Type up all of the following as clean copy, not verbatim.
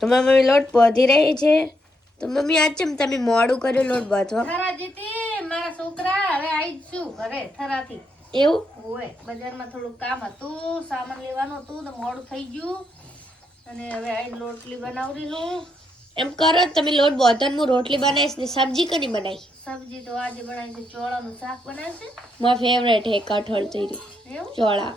તો મમ્મી લોટ બાંધી રહી છે. તો મમ્મી આજ ચમ તમે મોડું કર્યું લોટ બાંધવા? થરા જીતી મારા છોકરા હવે આવી જ છું ઘરે થરાથી. એવું હોય બજારમાં થોડું કામ હતું, સામાન લેવાનું હતું તો મોડું થઈ ગયું અને હવે આઈ રોટલી બનાવરી લઉં. એમ કરો તમે લોટ બાંધો ને હું રોટલી બનાવીશ ને સબ્જી કની બનાવી? સબ્જી તો આજે બનાવી છે, ચોળાનું શાક બનાવશે. મારો ફેવરેટ હે કઠોળ ચીરી એવું ચોળા.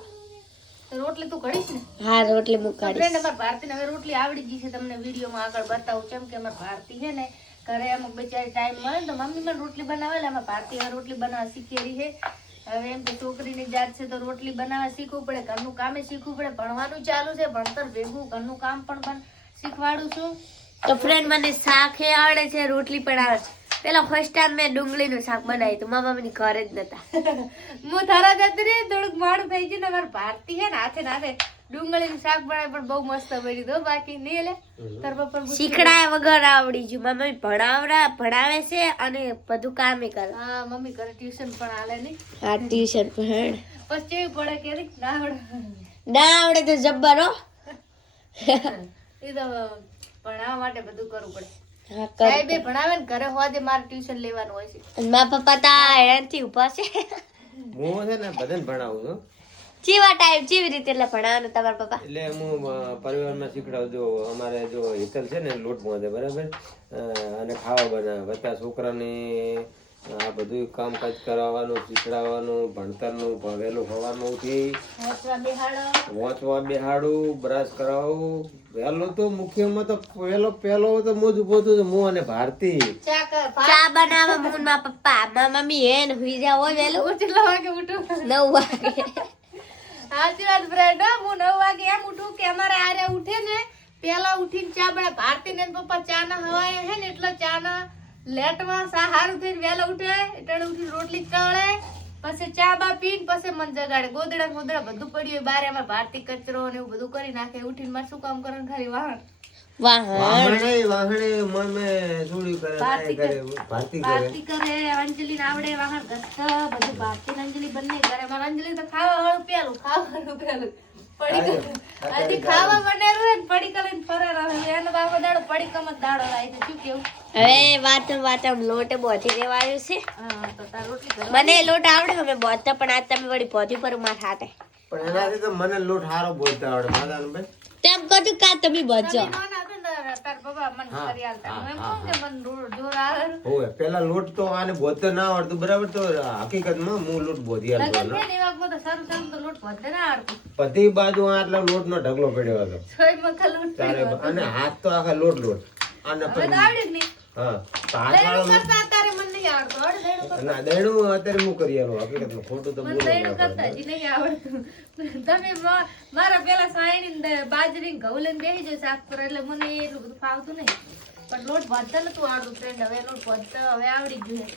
તો રોટલી તું ઘડીશ ને? હા રોટલી હું ફ્રેન્ડ કાઢીશ. અમાર ભારતીને હવે રોટલી આવડી ગઈ છે, તમને વિડીયોમાં આગળ બતાવું કેમ કે અમાર ભારતી છે ને ઘરે અમુક બિચારી ટાઈમ મળે ને તો મમ્મી મને રોટલી બનાવે એટલે અમાર ભારતી હવે રોટલી બનાવવા શીખેલી છે. હવે એમ કે છોકરીની જાત છે તો રોટલી બનાવવા શીખવું પડે, ઘરનું કામે શીખવું પડે, ભણવાનું ચાલુ છે, ભણતર ભેગું ઘરનું કામ પણ શીખવાડું છું. તો ફ્રેન્ડ મને શાક એ આવડે છે, રોટલી પણ આવે છે. પેલા ફર્સ્ટ ટાઈમ મેં ડુંગળીનું શાક બનાવ્યું હતું, મારા મમ્મીની ઘરે જ નતા. હું થરા જતી રહી થોડુંક મોડું થઈ ગયું ને અમારી ભારતી છે ને હાથે ડુંગળીનું શાક બનાવે પણ બહુ મસ્ત બન્યું હતું. બાકી નહીં લે તાર પપ્પા શીખડાય વગર આવડી ગયું. મારા મમ્મી ભણાવે છે અને બધું કામે કરે. હા મમ્મી ઘરે ટ્યુશન પણ આલે નહીં. હા ટ્યુશન પણ પછી પડે કે ના આવડે ના આવડે તો જબ્બર હો. એ તો ભણાવવા માટે બધું કરવું પડે. હા સાહેબ એ ભણાવે ને ઘરે હોજે મારે ટ્યુશન લેવાનું હોય છે. મારા પપ્પા તો હેરાનથી ઉભા છે. હું છે ને બધાને ભણાવું છું. ચીવા ટાઈમ ચીવી રીતે એટલે ભણાવવાનું તમારા પપ્પા? એટલે હું પરિવારમાં શીખડાવું. જો અમારે જો હિતલ છે ને લોટ બાંધે બરાબર, અને ખાવા બનાવે, બધા છોકરાને આ બધું કામકાજ કરાવવાનું, શીખડાવવાનું, ભણતરનું વહેલું સવારનું ઉઠી વાંચવા બેહાડું, બ્રશ કરાવું. વહેલું તો મુખ્યમાં તો પહેલો તો હું જ ઉભો છું, હું અને ભારતી. ચા બનાવવા હું મારા પપ્પા. મારા મમ્મી હે ને હુઈ જાવ હોય વહેલું. કેટલા વાગે ઉઠું? 9 વાગે. સાચી વાત ફ્રેન્ડ. હું 9 વાગે એમ ઉઠું કે અમારે આરે ઉઠે ને પેલા ઉઠીને ચા બનાવે. ભારતી ને પપ્પા ચા ના હવાય હે ને એટલે ચા ના લેટમાં હારું થઈને વહેલા ઉઠે એટલે ઉઠી રોટલી તળે, પછી ચા બા પીને પછી મન જગાડે. ગોદડા ગોદડા બધું પડ્યું હોય બારે. અમારે ભારતી કચરો ને એવું બધું કરી નાખે. ઉઠીને મારે શું કામ કરવાનું? ખાલી વાહણ ભારતી કરે, અંજલિ ને આવડે વાહણ ઘસતા બધું. ભારતી ને અંજલિ બંને કરે. મારે અંજલિ તો ખાવાનું પેલું હજી ખાવા બનેલું ને પડી કરીને ફરાર આવે એનો બાપો દાડો પડી કમ જ દાડો લાય છે. શું કેવું? હવે વાત લોટ બોધી દેવાયું છે. હા તો તાર રોટલી મને લોટ આવડે અમે બોધતા, પણ આજ તમે વળી બોધી પર માર હાથે. પણ એનાથી તો મને લોટ હારો બોલતા આવડે માદાન. તેમ કતું કા તમે બોધજો. તાર બાબા મને કરી આલતા. હું એમ કહું કે મને જોર આવે. હોય પેલા લોટ તો આને બોલતા ના આવડતું બરાબર, તો હકીકતમાં હું લોટ બોધી આલતો. લગન છે ને એ વખત તો સારું સારું તો લોટ વધે ના આવડતું. બધી બાજુ આટલા લોટ નો ઢગલો પડ્યો હતો સોય મખા લોટ તારે, અને હાથ તો આખા લોટ આને હવે તો આવડે જ નહીં. હા દહીણું કરતા અત્યારે મને નહીં આવડતું. આવડે દહીણું કરતા? ના દહીણું અત્યારે હું કરી આલું. હકીકતમાં ખોટું તો મને બોલું દહીણું ના કરતા પડે. હજી નહીં આવડતું. તમે મારા પેલા સાયણી બાજરી ઘઉં લઈને બેસી જાય શાક પર એટલે મને એટલું બધું ફાવતું નહીં. પણ લોટ બાંધતા નતું આવડતું ફ્રેન્ડ. હવે લોટ બાંધતા હવે આવડી ગયું છે.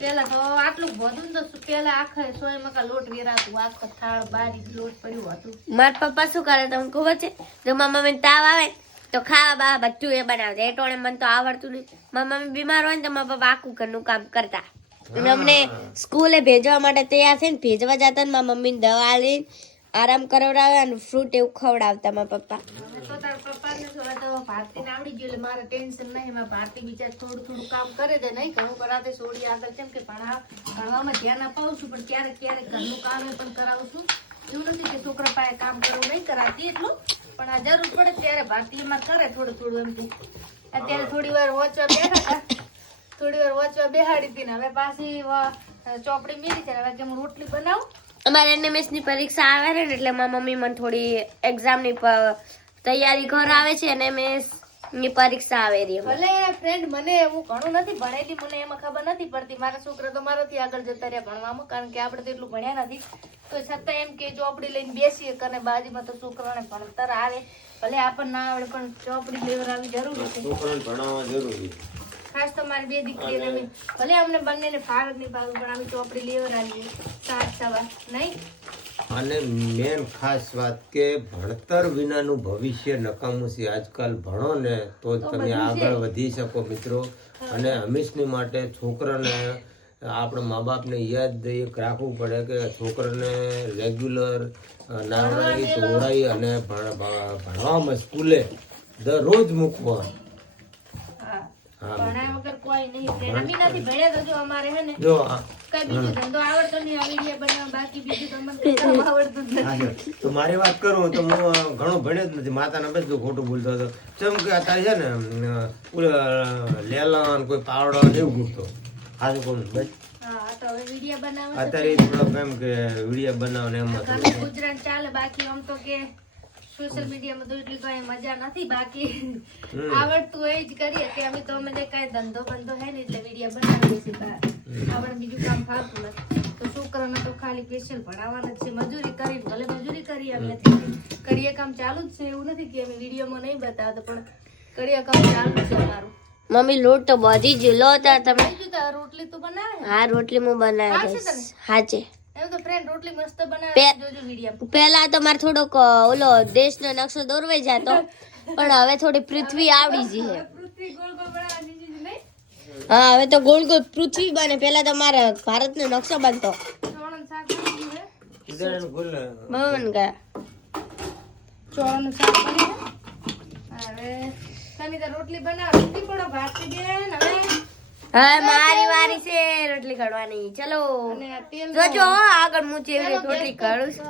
પેલા તો આટલું બધું ને તો પેલા આખા 100 મકા લોટ વેરાતું. આખો થાળ બારી લોટ પડ્યું હતું. મારા પપ્પા શું કરે તમને ખબર છે? જો મારા મમ્મી તાવ આવે તો ખાવા બા બધું એ બનાવતા. એ ટોણે મને તો આવડતું નહીં. મારા મમ્મી બીમાર હોય ને તો મારા પપ્પા આખું ઘરનું કામ કરતા. અને અમને સ્કૂલે ભેજવા માટે તૈયાર થઈને ભેજવા જતા ને મારા મમ્મીને દવા લઈને આરામ કરાવડાવે અને ફ્રૂટ એવું ખવડાવતા મારા પપ્પા. હવે તો તારા પપ્પાને તો હવે તો ભારતીને આવડી ગયું એટલે મારે ટેન્શન નહીં. એમાં ભારતી બિચાર થોડું કામ કરે છે. નહીં ઘણું કરાતે છોડી આગળ કેમ કે ભણવામાં ધ્યાન અપાવું છું, પણ ક્યારેક ઘરનું કામ એ પણ કરાવું છું. એવું નથી કે છોકરા પાસે કામ કરવું નહીં કરાતી એટલું, પણ આ જરૂર પડે ત્યારે ભારતી એમાં કરે થોડું એમ કે. અત્યારે થોડી વાર વાંચવા બેઠા હતા, થોડી વાર વાંચવા બેહાડી હતી ને હવે પાછી ચોપડી મેલી છે. હવે કે હું રોટલી બનાવું. અમારે એનએમએસ ની પરીક્ષા આવે છે ને એટલે મારા મમ્મી મને થોડી એક્ઝામ ની તૈયારી કરાવે છે. એનએમએસ ની પરીક્ષા આવે રહી. ભલે ફ્રેન્ડ મને હું ઘણું નથી ભણેલી, મને એમાં ખબર નથી પડતી. મારા છોકરા તો મારાથી આગળ જતા રહ્યા ભણવામાં, કારણ કે આપણે તો એટલું ભણ્યા નથી. તો છતાં એમ કે ચોપડી લઈને બેસીએ અને બાજુમાં તો છોકરાને ભણતર આવે. ભલે આપણને ના આવડે પણ ચોપડી લેવડાવવી જરૂરી છે. છોકરાને ભણાવવા જરૂરી. ખાસ તો મારી 2 દીકરી ભલે અમને બંનેને ફાળક ની ભાવ પણ અમે ચોપડી લેવડાવીએ સાત સવા નહીં. અને મેન ખાસ વાત કે ભણતર વિનાનું ભવિષ્ય નકામું છે. આજકાલ ભણો ને તો જ તમે આગળ વધી શકો મિત્રો. અને હંમેશની માટે છોકરાને આપણે મા બાપને યાદ રાખવું પડે કે છોકરાને રેગ્યુલર નાવડાવી ધોવડાવી અને ભણવામાં સ્કૂલે દરરોજ મૂકવા. હા હા ભણ્યા વગર કોઈ નહીં ફ્રેન્ડ અમે નથી ભણ્યા તો જો અમારે હે ને જો કઈ બીજો ધંધો આવડતો નહીં આ વિડીયો બનાવવા બાકી બીજું તો મને કઈ કામ આવડતું જ નથી. હા, તો મારી વાત કરું તો હું ઘણો ભણ્યો જ નથી. માતાના બસ ખોટું બોલતો હતો. જેમ કે અત્યારે છે ને લેલન કોઈ પાવડો ને એવું મૂકતો. હાજુ કોણ બસ હા આ તો હવે વિડીયો બનાવે છે અત્યારે થોડોક એમ કે વિડીયો બનાવો ને એમાં ઘરનું ગુજરાન ચાલે બાકી આમ તો કે સોશિયલ મીડિયામાં તો એટલી કઈ મજા નથી બાકી આવડતું હોય જ કરીએ કે અમે તો અમે કઈ ધંધો બંધો હે ને એટલે વિડીયો બનાવીએ છીએ બહાર. આપણે બીજું કામ ફાવતું નથી તો છોકરાને તો ખાલી સ્પેશિયલ ભણાવવાના જ છે. મજૂરી કરી ભલે મજૂરી કરી એમ નથી કરીએ કામ ચાલુ જ છે એવું નથી કે અમે વિડીયોમાં નહીં બતાવતા પણ કરીએ કામ ચાલુ જ છે અમારું. મમ્મી લોટ તો બધી જ લો હતા તમે. બીજું તો રોટલી તો બનાવે હા રોટલી હું બનાવી આવશે દઈશ. તને? હાચે એમ તો ફ્રેન્ડ રોટલી મસ્ત બનાવે પે- જોજો વિડીયો. પેલા તો મારે થોડોક ઓલો દેશનો નકશો દોરવાઈ જતો પણ હવે થોડી પૃથ્વી આવડી ગઈ છે. પૃથ્વી ગોળ ગોળ બનાવવાની દીધી નહીં હા હવે તો ગોળ ગોળ પૃથ્વી બને. પેલા તો મારે ભારતનો નકશો બનતો. ચોળાનું શાક બની ગયું હે ઉદાહરણ બોલ ને. ભવન ગયા ચોળાનું શાક બની ગયું. હવે તમે તો રોટલી બનાવો રોટલી પડો ભાતથી બેન હવે હા મારી વારી છે રોટલી કાઢવાની. ચલો અને આ તેલ જોજો હો, આગળ હું જેવી રીતે રોટલી કાઢું છું.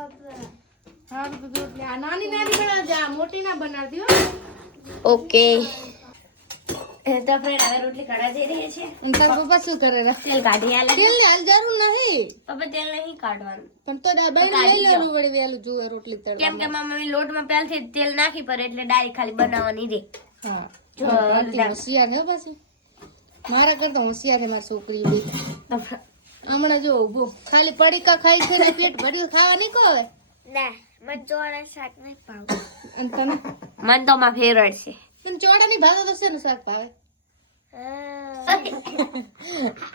હા તો રોટલી આ નાની નાની બનાવજે આ મોટી ના બનાવતી હો. ઓકે તો ફ્રેન્ડ હવે રોટલી કાઢવા જઈ રહી છે. અને તાર પપ્પા શું કરે રે તેલ કાઢી આલે. તેલ ની હાલ જરૂર નહીં પપ્પા તેલ નહીં કાઢવાનું પણ તો ડાબાઈ લઈ લેવું વળી વેલું જુએ રોટલી તળવા. કેમ કે મમ્મી લોટમાં પહેલથી જ તેલ નાખી પર એટલે ડાયરેક્ટ ખાલી બનાવવાની રે. હા જો આટલી હોશિયાર હે પાછી મારા કરતા હોશિયાર હે મારી છોકરી બી. હમણાં જો ઉભો ખાલી પડીકા ખાઈ ખાઈને પેટ ભર્યું ખાવા નહીં કહે ના મને ચોળા શાક નહીં ભાવે. અને તને મને તો મારા ફેવરેટ છે. તને ચોળા ની ભાવે તો શેનું શાક ભાવે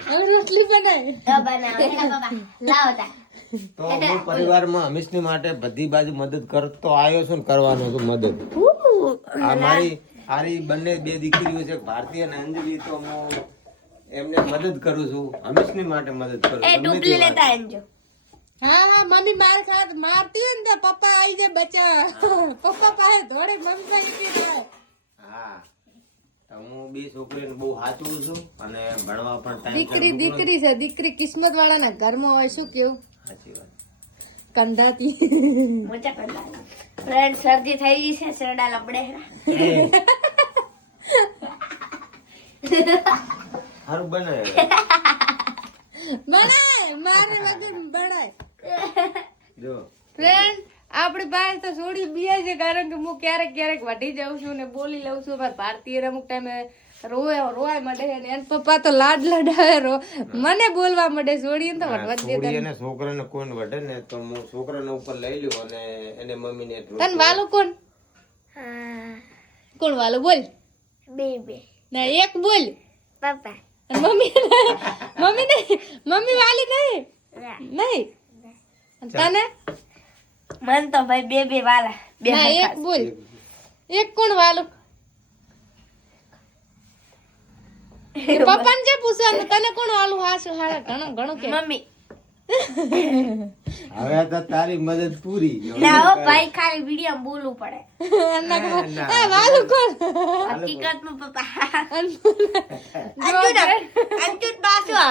હવે રોટલી બનાવે તો બનાવો હેલા બાબા લાવો તા. તો હું પરિવારમાં હંમેશની માટે બધી બાજુ મદદ કરતો આવ્યો છું ને કરવાનો છું મદદ. આ મારી બંને બે દીકરીઓ છે ભારતી અને અંજલિ તો હું એમને મદદ કરું છું હંમેશની માટે મદદ કરું એ ગમે તે ટોપલી વાત. લેતા આવજો. હા હા મમ્મી માર ખાત મારતી હોય ને તો પપ્પા આવી જાય બચા પપ્પા પાસે ધોડે મમ્મી પાસે જાય. હા તો હું બે છોકરીને બહુ સાચવું છું અને ભણવા પણ ટાઈમ દીકરી છે દીકરી કિસ્મત વાળાના ઘરમાં હોય શું કેવું સાચી વાત. કંધાતી મોટા કરતા ફ્રેન્ડ શરદી થઈ ગઈ છે શરડા લબડે. સારું બનાવે બનાય મારે વગર બનાય જો ફ્રેન્ડ આપણી પાસે તો છોડી બીએ છે કારણ કે હું ક્યારેક ક્યારેક વઢી જાઉં છું ને બોલી લઉં છું મારા ભારતીય અમુક ટાઈમે રોવાય મળે છે ને એના પપ્પા તો લાડ લડાવે મને બોલવા મળે છોડીને તો વઢવા જ છોડી દેતા અને છોકરાને કોઈને વઢે ને તો હું છોકરાને ઉપર લઈ લઉં અને એને મમ્મીને એટલું તને વાલો કોણ કોણ વાલો બોલ બેબી ના એક બોલ પપ્પા અને મમ્મી મમ્મી વાલી નહીં નહીં અને તને મન તો ભાઈ બે વાલા બે ના એક બોલ એક કોણ વાલો પપ્પાને જે પૂછવાનું તને કોણ વાલું હાસુ હારા ઘણું કે મમ્મી. હવે તો તારી મદદ પૂરી ના હો ભાઈ ખાલી વિડીયો બોલવું પડે. વાલું કોણ હકીકતમાં પપ્પા અંકિત પાછો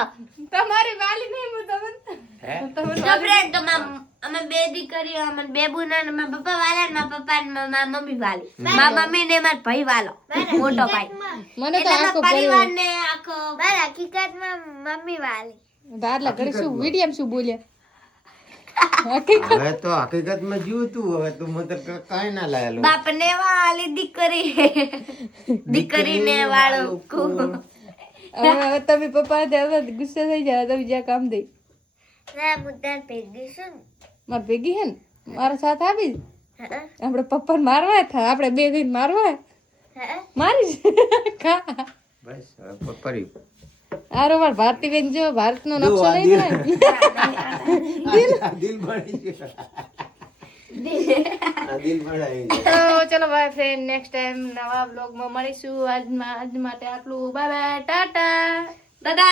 તમારી વાલી નહીં હું તમને તો ફ્રેન્ડ તો અમે બે દીકરીઓ અમે બે બુના ને મારા પપ્પા વાલા ને મારા પપ્પા ને મારા મમ્મી વાલી. મારા મમ્મી ને મારા ભાઈ વાલો મોટો ભાઈ. મને તો એટલે આખો મારા પરિવાર ને આખો હકીકતમાં મમ્મી વાલી. દાદલા ઘડી શું વિડીયો શું બોલ્યા હકીકત હવે તો હકીકતમાં જીવ તું હવે તું મને કાંઈ ના લાયેલો બાપ ને વાલી દીકરી ને વાળું હવે તમે પપ્પા હવે ગુસ્સે થઈ જાય તમે જ્યાં કામ દઈ મારે ભેગી હે ને મારા સાથ આપી આપણે પપ્પા મારવા થાય આપણે બે જઈને મારવા મારીશ બસ હવે ફરી આરો માર ભારતી બેન જો ભારતનો નકશો નહીં ને દિલ બની ગયો દિલ બનાવી તો ચલો બાય ફ્રેન્ડ નેક્સ્ટ ટાઈમ નવા બ્લોગમાં મળીશું આજ માટે આટલું બાય બાય ટાટા દાદા.